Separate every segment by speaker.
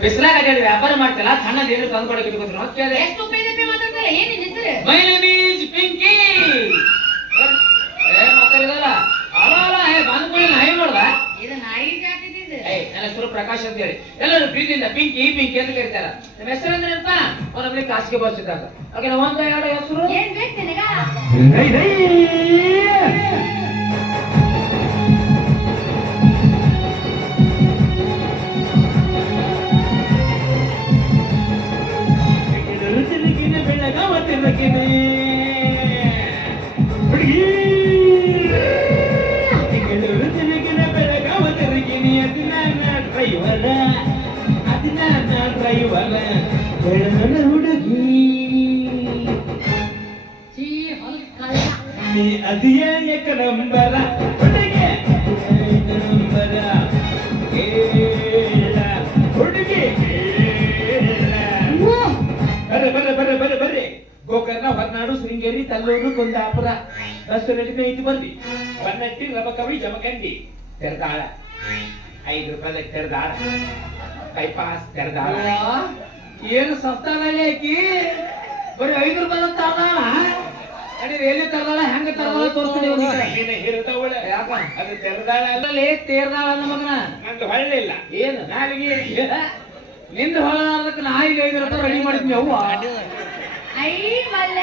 Speaker 1: ಬಿಸಿಲಾಗ ಅಡ್ಡಾಡಿ ವ್ಯಾಪಾರ ಮಾಡ್ತಿಲ್ಲ ಸಣ್ಣ ಏನು ತಂದು ಕೊಡಕ್ಕೆ ಇಟ್ಕೊತೀನಿ ಅಂತ ಕೇಳಿದೆ
Speaker 2: ಎಷ್ಟು ಉಪಯೋಗ ಹೆಸರು
Speaker 1: ಮೈ ನೇಮ್ ಈಸ್ ಪಿಂಕಿ ಏ ಮಾತಾಡಿದಲ್ಲ ಅಲ್ಲ ಅಲ್ಲ ಏ ಬಂದ್ಕೊಳ್ಳಿ ನಾ ಏನ್ ಮಾಡ್ದ
Speaker 2: ಇದು ನಾಯಿ
Speaker 1: ಏ ನನ್ನ ಹೆಸರು ಪ್ರಕಾಶ್ ಅಂತ ಹೇಳಿ ಎಲ್ಲರೂ ಪ್ರೀತಿಯಿಂದ ಪಿಂಕಿ ಪಿಂಕಿ ಅಂತ ಕರೀತಾರ ನಮ್ಮ ಹೆಸರು ಅಂದ್ರೆ ಅವ್ರ ನಮಗೆ ಖಾಸಗಿ ಬಸ್ ಇದ್ದಾಗ ಓಕೆ ನಾವು ಒಂದು ಎರಡು ಹೆಸರು
Speaker 2: ಏನ್ ಬೇಕು ನಿನಗ
Speaker 1: ತಲ್ಲೂರು ಕುಂದಾಪುರ. ಬಸ್ ರೆಡಿಮೆ ಐತಿ ಬರ್ರಿ ಬನ್ನಟ್ಟಿ ರಬಕವಿ ಜಮಖಂಡಿ ತೆರೆದಾಳ. ಐದು ರೂಪಾಯಿ ತೆರೆದಾಳ. ಬೈಪಾಸ್ ತೆರೆದಾಳ. ಏನು ಸಸ್ತಾನಲ್ಲಿ ಆಕಿ? ಬರೀ ಐದು ರೂಪಾಯಿ ತರದಾಳ? ಅಡಿ ಎಲ್ಲಿ ತರದಾಳ ಹೆಂಗ ತರದಾಳ ತೋರಿಸ್ತೀನಿ ಯಾಕ? ಅದು ತೆರೆದಾಳ ಅಲ್ಲಲ್ಲಿ ತೇರ್ದಾಳ ನನ್ನ ಮಗನ. ನಂದು ಹೊಳ್ಳಿಲ್ಲ. ಏನು? ನಾಲಿಗೆ. ಹೊಳ್ಳ ಹೊಳದಕ್ಕೆ ನಾ ಇಲ್ಲಿ ಐದು ರೂಪಾಯಿ ರೆಡಿ ಮಾಡಿದ್ವಿ ಅವ್ವ.
Speaker 2: ಐ ಮಲ್ಯ.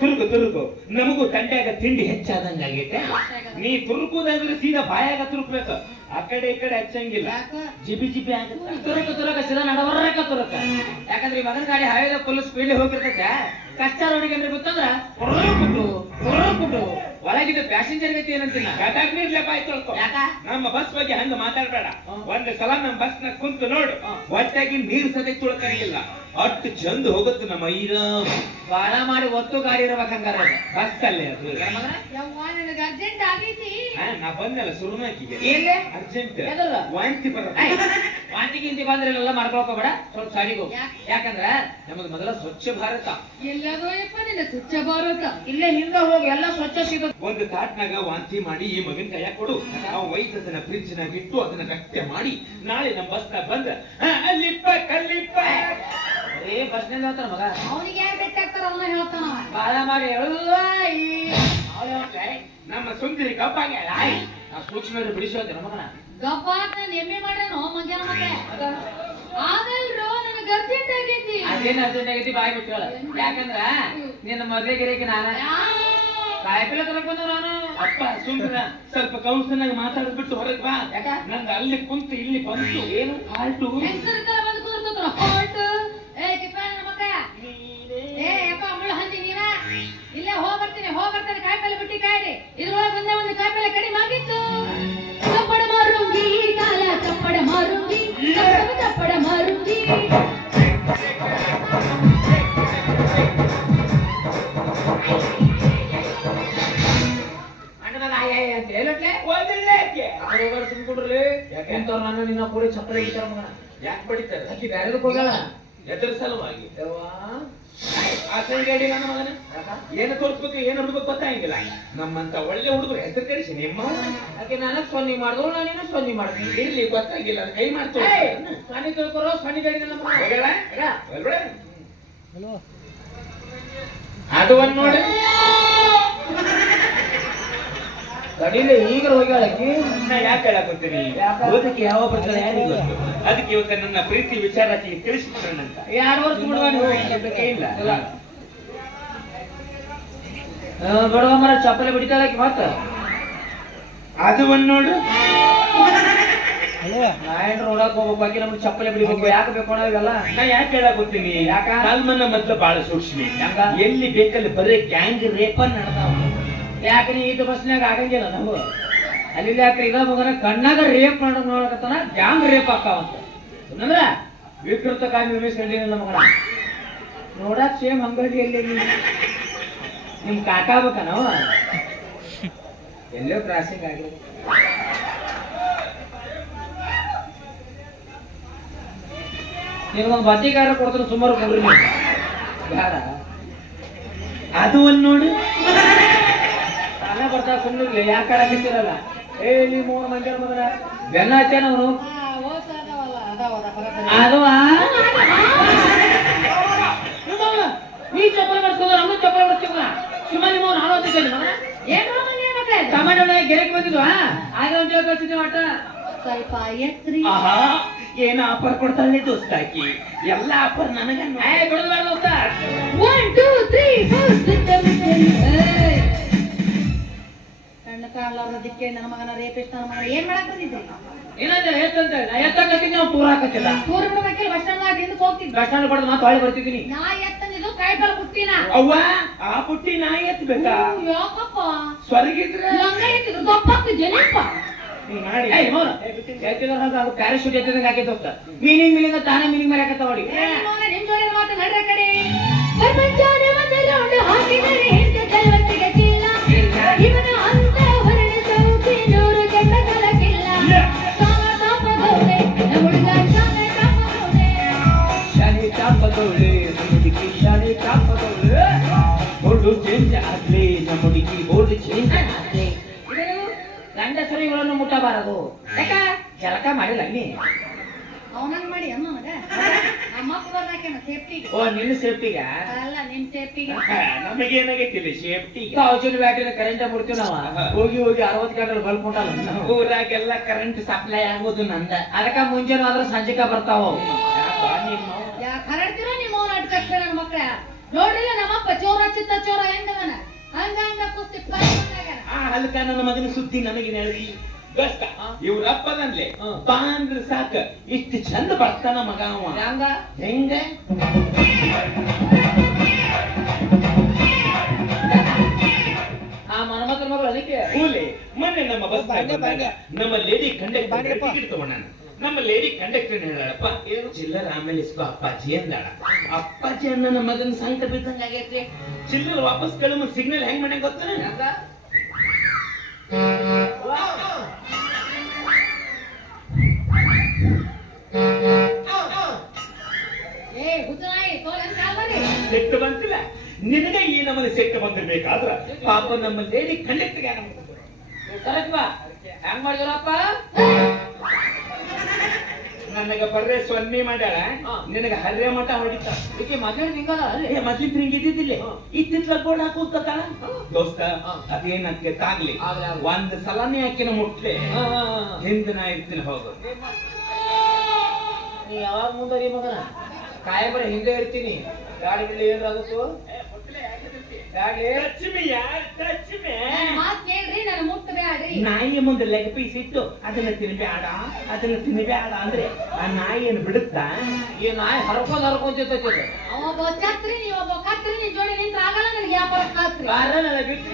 Speaker 1: ತುರುಕು ತುರುಕು. ನಮಗೂ ತಂಡ್ಯಾಗ ತಿಂಡಿ ಹೆಚ್ಚಾದಂಗ ಆಗೈತೆ. ನೀ ತುರುಕುದಂದ್ರೆ ಸೀದಾ ಬಾಯಾಗ ತುರುಕ್ಬೇಕು. ಆ ಕಡೆ ಈ ಕಡೆ ಹಚ್ಚಂಗಿಲ್ಲ. ಜಿಬಿ ಜಿಬಿ ಆಗುತ್ತೆ? ತುರುಕ ತುರುಕ ಸೀದಾ ನಡವರಕ ತುರುಕ. ಯಾಕಂದ್ರೆ ಈ ಮಗನ ಗಾಡಿ ಹೈವೇ ಫುಲ್ ಸ್ಪೀಡ್ ಹೋಗಿರ್ತೈತೆ. ಕಷ್ಟ ನೋಡಿಗೆ ಅಂದ್ರೆ ಗೊತ್ತಂದ್ರ? ಕೊಟ್ಟು ಕೊಟ್ಟು ಒಳಗಿದ್ದ ಪ್ಯಾಸೆಂಜರ್ ಗತಿ ಏನಂತಿಲ್ಲ ಯಾಕ? ನಮ್ಮ ಬಸ್ ಬಗ್ಗೆ ಹಂಗ ಮಾತಾಡ್ಬೇಡ. ಒಂದ್ ಸಲ ನಮ್ಮ ಬಸ್ನ ಕುಂತು ನೋಡು. ಒಟ್ಟಾಗಿ ನೀರ್ ಸದ್ಯ ತುಳ್ಕಂಗಿಲ್ಲ. ಅಷ್ಟು ಚಂದ ಹೋಗುತ್ತೆ ನಮ್ಮ ಐರ ಬಾಳ ಮಾಡಿ ಒತ್ತು ಗಾಡಿ ಇರ್ಬೇಕು ಬಸ್ ಅಲ್ಲೇ ಅದು.
Speaker 2: ಅರ್ಜೆಂಟ್ ಆಗೈತಿ.
Speaker 1: ನಾ ಬಂದಲ್ಲ ಸುರುನಾಕಿಗೆ
Speaker 2: ಎಲ್ಲೇ?
Speaker 1: ಅರ್ಜೆಂಟ್? ವಾಂತಿ ಬರ ವಾಂತಿ ಗಿಂತಿ ಬಂದ್ರೆ ಎಲ್ಲ ಮಾಡ್ಕೊಳ್ಕೋಬೇಡ ಸ್ವಲ್ಪ ಸಾರಿಗೆ? ಯಾಕಂದ್ರ ನಮಗ್ ಮೊದಲ ಸ್ವಚ್ಛ ಭಾರತ.
Speaker 2: ಎಲ್ಲದೋ ನಿನ್ನ ಸ್ವಚ್ಛ ಭಾರತ
Speaker 1: ಇಲ್ಲೇ ಹಿಂದೆ ಹೋಗಿ ಎಲ್ಲ ಸ್ವಚ್ಛ ಸಿಗುತ್ತೆ. ಒಂದು ತಾಟ್ನಾಗ ವಾಂತಿ ಮಾಡಿ ಈ ಮಗನ ಕೈಯ ಕೊಡು. ನಾವು ವೈಟ್ ಅದನ್ನ ಫ್ರಿಡ್ಜ್ ನಾಗ ಬಿಟ್ಟು ಅದನ್ನ ವ್ಯಕ್ತ ಮಾಡಿ ನಾಳೆ ನಮ್ಮ ಬಸ್ ನಾಗ ಬಂದ ಅಲ್ಲಿಪ್ಪ ಕಲ್ಲಿಪ್ಪ. ಏ ಬಸ್ನಿಂದ ಹೇಳ್ತಾರ ಮಗ.
Speaker 2: ಅವನಿಗೆ ಯಾರು ಬೇಕಾಗ್ತಾರ ಅವನ ಹೇಳ್ತಾನ. ಬಾಲ
Speaker 1: ಬಾಳ ಮಾಡಿ ನಮ್ಮ ಸುಂದರಿ ಕಪ್ಪಾಗ ನಾ ಸೂಕ್ಷ್ಮ ಬಿಡಿಸೋದೆ ಮಗನ
Speaker 2: ಗಪ್ಪ ಎಮ್ಮೆ ಮಾಡ್ಯಾನೋ ಮಂಜಾನ ಮತ್ತೆ? ಆಗಲ್ರೋ? ಅರ್ಜೆಂಟ್ ಆಗೈತಿ
Speaker 1: ಅದೇನ್ ಅರ್ಜೆಂಟ್ ಆಗೈತಿ ಬಾಯಿ ಯಾಕಂದ್ರ ನಿನ್ನ ಮದ್ವೆ ಗಿರೇಕಿ ನಾನ ಕಾಯಿಪಲ್ಲೆ ತರಕ್ ಬಂದ ನಾನು ಅಪ್ಪ ಸುಮ್ನ ಸ್ವಲ್ಪ ಕೌನ್ಸಿಲ್ನಾಗ ಮಾತಾಡ್ಬಿಟ್ಟು ಹೊರಗ್ ಬಾ. ಯಾಕ? ನಂದು ಅಲ್ಲಿ ಕುಂತು ಇಲ್ಲಿ ಬಂತು. ಏನು?
Speaker 2: you. ಹಂದಿ ಇಲ್ಲೇ ಹೋಗ್ ಕಾಯಿಪಲ್ಲೆ ಬಿಟ್ಟಿ ಕಾಯ್ರಿ. ಇದ್ರೊಳಗೆ ಒಂದೇ ಒಂದು ಕಾಯಿಪಲ್ಲೆ ಕಡಿಮೆ ಆಗಿತ್ತು. ಚಪ್ಪಡ ಮಾರುಂಗಿ ಕಾಲ ಚಪ್ಪಡ ಮಾರುಂಗಿ. ಚಪ್ಪಡ ಚಪ್ಪಡ ಮಾರುಂಗಿ.
Speaker 1: ಆಕೆ ಎಂತವ್ರ ನಾನು ನಿನ್ನ ಕೂಡ ಚಪ್ಪಲಿ ಇಟ್ಟಾರ ಮಗನ ಯಾಕೆ ಬಡಿತಾರೆ? ಆಕಿ ಬ್ಯಾರೆ ಹೋಗಲ್ಲ ಎದ್ರ ಸಲುವಾಗಿ? ಆ ಸಂಗಡಿ ನನ್ನ ಮಗನ? ಏನು ತೋರಿಸ್ಬೇಕು ಏನು ಹುಡುಗಬೇಕು ಗೊತ್ತಾಗಿಲ್ಲ ನಮ್ಮಂತ ಒಳ್ಳೆ ಹುಡುಗರು ಹೆಸರು ಕರೆಸಿ ನಿಮ್ಮ ಆಕೆ ನಾನು ಸೊನ್ನಿ ಮಾಡಿದ್ರು ನಾನೇನು ಸೊನ್ನಿ ಮಾಡ್ತೀನಿ. ಇರ್ಲಿ ಗೊತ್ತಾಗಿಲ್ಲ ಕೈ ಮಾಡ್ತೇವೆ ಸೊನ್ನಿ ತಿಳ್ಕೊರೋ ಸೊನ್ನಿ ಗಡಿ ನನ್ನ ಮಗ ಅದು ಒಂದ್ ನೋಡಿ. ಕಡಿಲೆ ಈಗ ಹೋಗಿ ನಾ ಯಾಕೆ ಹೇಳಿ ಓದಕ್ಕೆ ಯಾವ ಬರ್ತಾರೆ ಯಾರಿಗೆ ಗೊತ್ತು? ಅದಕ್ಕೆ ಇವತ್ತು ನನ್ನ ಪ್ರೀತಿ ವಿಚಾರಕ್ಕೆ ತಿಳಿಸಿದ್ರನಂತ ಎರಡು ವರ್ಷ ಬಿಡುವ ನೀವು ಇಲ್ಲ. ಬಡವ ಮರ ಚಪ್ಪಲಿ ಬಿಡಿತಾಳಕ್ಕೆ ಮತ್ತ? ಅದು ಒಂದ್ ನೋಡು ನಾಯನ್ ನೋಡಕ್ ಹೋಗ್ಬೇಕು ಆಕಿ ನಮ್ಗೆ ಚಪ್ಪಲಿ ಬಿಡಿಬೇಕು ಯಾಕೆ ಬೇಕು ಅನ್ನೋದಿಲ್ಲ ನಾ ಯಾಕೆ ಹೇಳಕತ್ತೀನಿ ಯಾಕ? ಕಾಲ್ಮನ ಮೊದ್ಲು ಬಹಳ ಸೂಕ್ಷ್ಮಿ. ಎಲ್ಲಿ ಬೇಕಲ್ಲಿ ಬರೀ ಗ್ಯಾಂಗ್ ರೇಪನ್ ನಡೆದಾವ ಯಾಕೆ ನೀ ಇದು ಬಸ್ನಾಗ ಆಗಂಗಿಲ್ಲ ನಾವು ಅಲ್ಲಿ ಯಾಕೆ ಇದ ಮಗನ ಕಣ್ಣಾಗ ರೇಪ್ ಮಾಡೋದ್ ನೋಡಕತ್ತಾನ ಗ್ಯಾಂಗ್ ರೇಪ್ ಆಕ್ಕಾವಂತ ಅಂದ್ರ ವಿಕೃತ ಕಾಯಿ ನಿರ್ಮಿಸ್ಕೊಂಡಿ ನನ್ನ ಮಗನ. ನೋಡಕ್ ಸೇಮ್ ಅಂಗಡಿ ಎಲ್ಲಿ ನಿಮ್ ಕಾಕಬೇಕ ನಾವು ಎಲ್ಲೋ ಕ್ರಾಸಿಂಗ್ ಆಗಿ ನಿಮ್ಗೊಂದು ಬದ್ನಿಕಾರ ಕೊಡ್ತಾರೆ ಸುಮಾರು ಕೊಡ್ರಿ ಬೇಡ. ಅದು ಒಂದು ನೋಡಿ. ತಾನೇ ಬರ್ತಾ ಸುಮ್ಮನೆ ಯಾಕೆ ಆಡಕತ್ತಿರಲ್ಲ ಏ ನೀ ಮೂರು ಮಂದಿ ಮಗನ? ಬೆನ್ನ ಹಚ್ಚಾನ ಅವನು? ಅದು ನೀ ಚಪ್ಪಲ ಮಾಡ್ಸ್ಕೊಂಡ ನಮ್ದು ಚಪ್ಪಲ ಮಾಡ್ಸ್ಕೊಂಡ ಸುಮ್ಮನೆ ಮೂರು ನಾನು ಅಂತ ಮಗನ.
Speaker 2: ಏನ್ ಮನೆ ಮಕ್ಕಳೇ ಇದು?
Speaker 1: ಟಮಾಟೋ ಗೆರೆಗೆ ಬಂದಿದ್ವಾ? ಆಗ ಒಂದು ಜೋಗ
Speaker 2: ಸ್ವಲ್ಪ ಎತ್ರಿ.
Speaker 1: ಆಹಾ ಏನ ಆಫರ್ ಕೊಡ್ತಾಳೆ ದೋಸ್ತಾಕಿ? ಎಲ್ಲ ಆಫರ್ ನನಗ ಬಿಡದ ಬೇಡ ದೋಸ್ತ?
Speaker 2: ಒನ್ ಟೂ ತ್ರೀ ಫೋರ್ ಕಣ್ಣು ದಿಕ್ಕೆ ನನ್ನ ಮಗನ ರೇಪಿಸ್ಟ್ ನನ್ನ ಮಗನ ಏನ್ ಮಾಡಕ್ ಬಂದಿದ್ದೆ
Speaker 1: ಏನಂದ್ರೆ ನಾ ಎತ್ತಕತ್ತೀನಿ ನಾವು ತೂರ ಹಾಕತ್ತಿಲ್ಲ
Speaker 2: ಟೂರ್ ಬಿಡ್ಬೇಕಿಲ್ಲ ಬಸ್ ಸ್ಟಾಂಡ್ ಹಿಂದಕ್ಕೆ ಹೋಗ್ತಿದ್ದೆ
Speaker 1: ಬಸ್ ಸ್ಟ್ಯಾಂಡ್ ಬಡ್ದು ಮಾತು ಹೊಳೆ ಬರ್ತಿದ್ದೀನಿ
Speaker 2: ನಾ ಎತ್ತನಿದು ಬಲ ಬುಟ್ಟಿನ
Speaker 1: ಅವ್ವ ಆ ನಾ ಎತ್ತಬೇಕಾ
Speaker 2: ಯಾಕಪ್ಪ
Speaker 1: ಸ್ವರ್ಗಿದ್ರ
Speaker 2: ಲಂಗ ಎತ್ತಿದ್ರು
Speaker 1: ಪ್ಯಾರಾಶೂಟ್ ಎತ್ತಿದಂಗೆ ಹೋಗ್ತ ಮೀನಿಂಗ್ ಮೀನಿಂಗ್ ತಾನೇ ಮೀನಿಂಗ್ ಮೇಲೆ ಹಾಕತ್ತ ನೋಡಿ
Speaker 2: ನಿಮ್ ಜೋಡಿ ಮಾತು ನಡ್ರ ಕಡೆ
Speaker 1: ಗಂಡಸರಿಗಳನ್ನು ಮುಟ್ಟಬಾರದು. ಯಾಕ? ಜಲಕ ಮಾಡಿಲ್ಲ ನೀ
Speaker 2: ಅವನಂಗ್ ಮಾಡಿ ಅಮ್ಮ ಮಗ. ನಮ್ಮ ಅಪ್ಪ ಬರ್ದಾಕೇನ ಸೇಫ್ಟಿಗೆ
Speaker 1: ಓ ನಿನ್ನ ಸೇಫ್ಟಿಗ
Speaker 2: ಅಲ್ಲ ನಿನ್ ಸೇಫ್ಟಿಗೆ
Speaker 1: ನಮಗೇನಾಗೈತಿಲ್ಲ ಸೇಫ್ಟಿ ಔಷಧಿ ಬ್ಯಾಟ್ರಿ ಕರೆಂಟ್ ಬಿಡ್ತೀವಿ ನಾವ ಹೋಗಿ ಹೋಗಿ ಅರವತ್ತು ಗಂಟೆ ಬಲ್ಬ್ ಮುಟ್ಟಲ್ಲ ಊರಾಗೆಲ್ಲ ಕರೆಂಟ್ ಸಪ್ಲೈ ಆಗೋದು ನಂದ. ಅದಕ್ಕ ಮುಂಜಾನೆ ಆದ್ರೆ ಸಂಜೆಕ ಬರ್ತಾವ.
Speaker 2: ಹರಡ್ತಿರೋ ನಿಮ್ಮ ಅವ್ನ ಅಡ್ಕಷ್ಟ ನನ್ನ ಮಕ್ಕಳ ನೋಡ್ರಿಲ್ಲ ನಮ್ಮಪ್ಪ ಚೋರ ಚಿತ್ತ ಚೋರ ಹೆಂಗವನ
Speaker 1: ಆ ಹಲ್ಕ ನನ್ನ ಮಗನ ಸುದ್ದಿ ನನಗೆ ನೆಳಗಿ ದೋಸ್ತ ಇವ್ರಪ್ಪನಲ್ಲೇ ಬಾ ಅಂದ್ರೆ ಸಾಕ. ಇಷ್ಟು ಚಂದ ಬರ್ತಾನ ಮಗ ಅವ. ಹಂಗ? ಹೆಂಗ? ಆ ಮನ್ಮಕ್ಕನ ಮಗಳು ಅದಕ್ಕೆ? ಮೊನ್ನೆ ನಮ್ಮ ಬಸ್ ನಮ್ಮ ಲೇಡಿ ಕಂಡಕ್ಟರ್ ಟಿಕೆಟ್ ತಗೊಂಡಾನ. ನಮ್ಮ ಲೇಡಿ ಕಂಡಕ್ಟರ್ ಹೇಳಪ್ಪ ಚಿಲ್ಲರ್ ಆಮೇಲೆ ಇಸ್ಕೋ ಅಪ್ಪಾಜಿ ಅಂದಾಳ. ಅಪ್ಪಾಜಿ ಅನ್ನ ನಮ್ಮ ಮಗನ ಸಂಕಟ ಬಿದ್ದಂಗ ಆಗೈತ್ರಿ. ಚಿಲ್ಲರ್ ವಾಪಸ್ ಕೇಳುವ ಸಿಗ್ನಲ್ ಹೆಂಗ್ ಮನೆ ಗೊತ್ತ
Speaker 2: ಏ ಹುಚ್ಚನಾಯಿ ತೋಲ್ ಹೆಂಗ್ ಕಾಲ್ ಮಾಡಿ?
Speaker 1: ಸೆಟ್ಟು ಬಂತಿಲ್ಲ. ನಿನಗೆ ಈ ನಮ್ಮನೆ ಸೆಟ್ಟು ಬಂದಿರ್ಬೇಕಾದ್ರ ಪಾಪ ನಮ್ಮ ಲೇಡಿ ಕಂಡಕ್ಟರ್ಗೆ ಹೆಂಗ್ ಮಾಡಿದ್ರಪ್ಪ? ನನಗ ಬರ್ರೆ ಸೊನ್ನೆ ಮಾಡ್ಯಾಳ ನಿನಗ ಹರ್ರೆ ಮಠ ಹೊಡಿತ. ಇಕೆ ಮೊದಲೇ ನಿಂಗಲ್ಲ? ಏ ಮೊದ್ಲಿಂದ ಹಿಂಗ ಇದ್ದಿದ್ದಿಲ್ಲ ಇತ್ತಿತ್ಲ ಗೋಡ್ ಹಾಕೋತ ದೋಸ್ತ ಅದೇನಕ್ಕೆ ತಾಗ್ಲಿ? ಒಂದ್ ಸಲನೇ ಆಕಿನ ಮುಟ್ಲೆ. ಹಿಂದ ನಾ ಇರ್ತೀನಿ ಹೋಗು. ನೀ ಯಾವಾಗ ಮುಂದರಿ ಮಗನ? ಕಾಯಬರ ಹಿಂದೆ ಇರ್ತೀನಿ. ಗಾಡಿ ಬಿಡ್ಲಿ ಏನಾಗುತ್ತೋ ಲಕ್ಷ್ಮಿ ಲಕ್ಷ್ಮಿ?
Speaker 2: ನನ್ ಮಾತ್ ಕೇಳ್ರಿ ನನ್ನ ಮುಟ್ಟ ಬ್ಯಾಡ್ರಿ
Speaker 1: ನಾಯಿಯ ಮುಂದೆ ಲೆಗ್ ಪೀಸ್ ಇಟ್ಟು ಅದನ್ನ ತಿನ್ಬೇಡ ಅದನ್ನ ತಿನ್ಬೇಡ ಅಂದ್ರೆ ಆ ನಾಯಿಯನ್ನು ಬಿಡುತ್ತಾ? ಈ ನಾಯಿ ಹರ್ಕೊಂಡ್ ಹರ್ಕೊಂಡ್ ಜೊತೆ
Speaker 2: ಅವ ಒಬ್ಬ ನೀ ಒಬ್ಬ ಕತ್ರಿ ನೀ ಜೋಡಿ ನಿಂತ್ರ ಆಗಲ್ಲ ನನಗೆ ವ್ಯಾಪಾರ ಖಾತ್ರಿ
Speaker 1: ಬಾರ ನನ್ನ ಬಿಟ್ಟು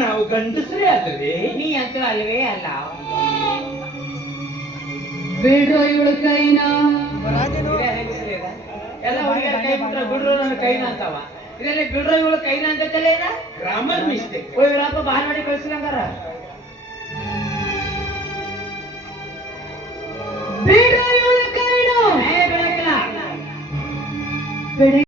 Speaker 3: ನಾವು
Speaker 1: ಗಂಡಸ್ರೇ ಅಲ್ವೇ
Speaker 4: ನೀ ಅಂತ ಅಲ್ವೇ ಅಲ್ಲ?
Speaker 2: ಬಿಡ್ರೋ ಇವಳ ಕೈನ?
Speaker 4: ಎಲ್ಲ ಹುಡುಗಿಯರ ಕೈ ಬಿಟ್ರೆ ಬಿಡ್ರು ನನ್ನ ಕೈನ ಅಂತವ. ಇದರಲ್ಲಿ ಬಿಡ್ರೋ ಇವಳ ಕೈನ ಅಂತಲ್ಲ ಏನ?
Speaker 1: ಗ್ರಾಮರ್ ಮಿಸ್ಟೇಕ್
Speaker 4: ಓ ಇವರಪ್ಪ ಬಾರ್ ಮಾಡಿ ಕಳ್ಸಿರಂಗಾರ
Speaker 2: ಬಿಡ್ರೋ ಇವಳ ಕೈನ?
Speaker 4: ಏ ಬೆಳಕಿಲ್ಲ
Speaker 2: ಬಿಡಿ.